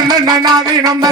தன்னநாதீனம்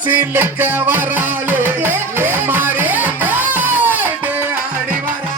சிலுக்க வராளே மாறி ஆடி வரா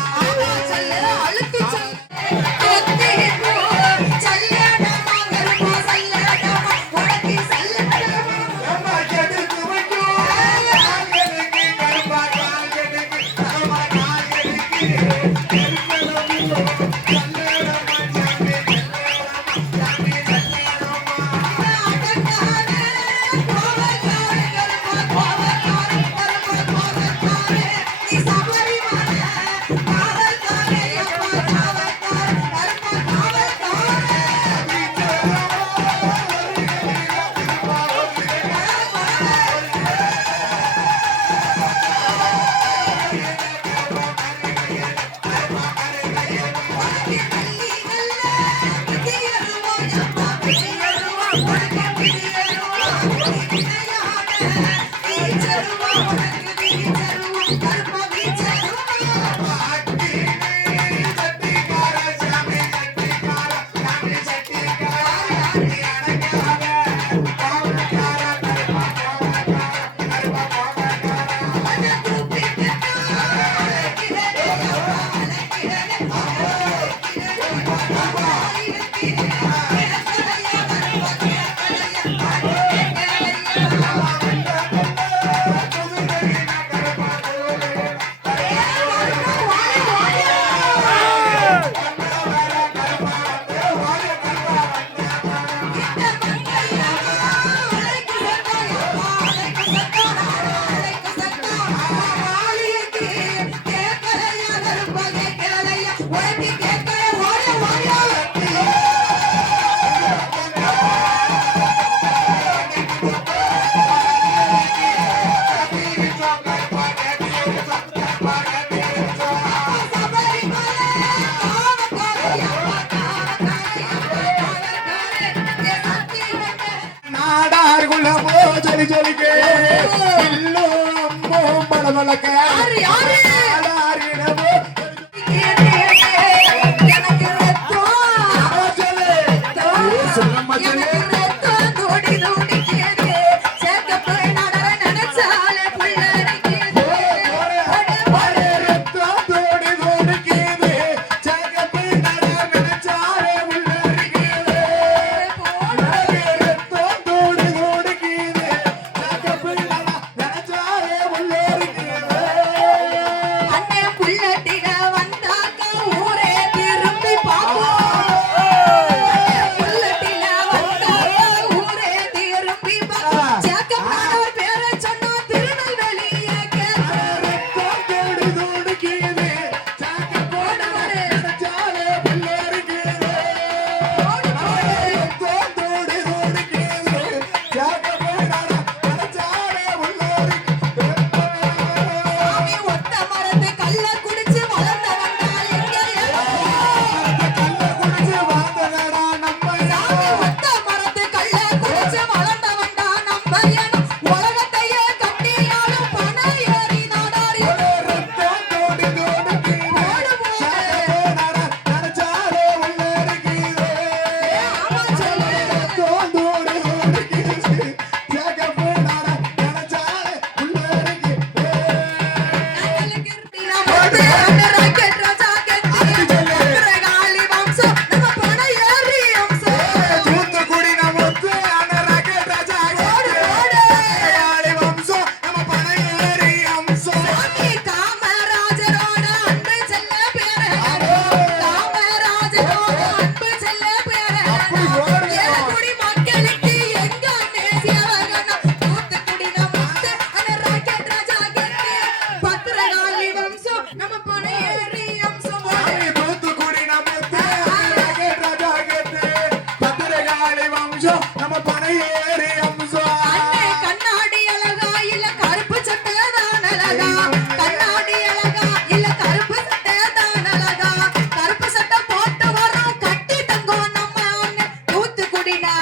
நாடார் குலமோ ஜொலி ஜொலிக்கே இல்லோ அம்மோ பளபளக்க நாடார் இனமோ சொல்லம்மா சொல்லு நம்ம பனையேறி அம்சம் கண்ணாடி அழகா இல்ல கருப்பு சட்டை தான் அழகா கண்ணாடி அழகா இல்ல கருப்பு சட்டை தான் அழகா கருப்பு சட்டை போட்டு வரோம் கட்டி தங்கம் நம்ம அண்ணன் தூத்துக்குடினா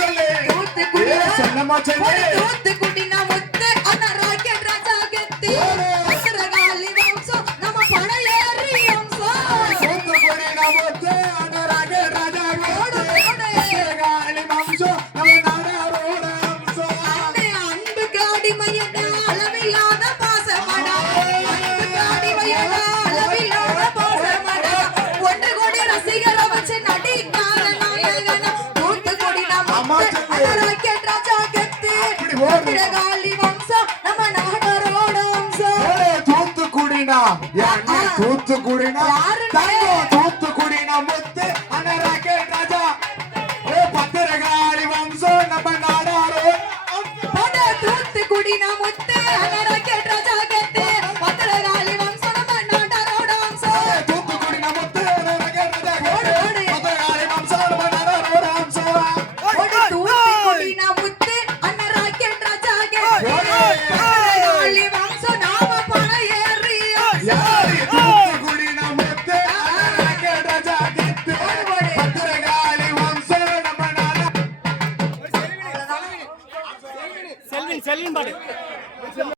சொல்லு தூத்துக்குடி சொல்லம்மா சொல்லு தூத்துக்குடினா முத்து அண்ணன் ராக்கெட் ராஜா கெத்தி அசரகாலி வம்சம் நம்ம பனையேறி அம்சம் தூத்துக்குடி நமக்கு அனராக ராஜா தூத்துக்குடினா தூத்துக்குடினா தூத்துக்குடினா முத்து அனராக ராஜா பத்திரகாளி வம்சம் நம்ம நாடாரோ தூத்துக்குடினா முத்து அனராக ராஜா கெத்து பத்திரகாளி வம்சம் நம்ம நாடாரோட வம்சம் தூத்துக்குடி நமக்கு பத்திரகாளி வம்சம் நம்ம நாடாரோட வம்சம் தூத்துக்குடினா முத்து அனராக ராஜா கெத்து பத்திரகாளி வம்சம் நாம பனையேறி யாரு தூத்துக்குடி நமக்கு அனராக ராஜா கெத்து பத்திரகாளி வம்சம் நம்ம நாடா செல்வின் பாடு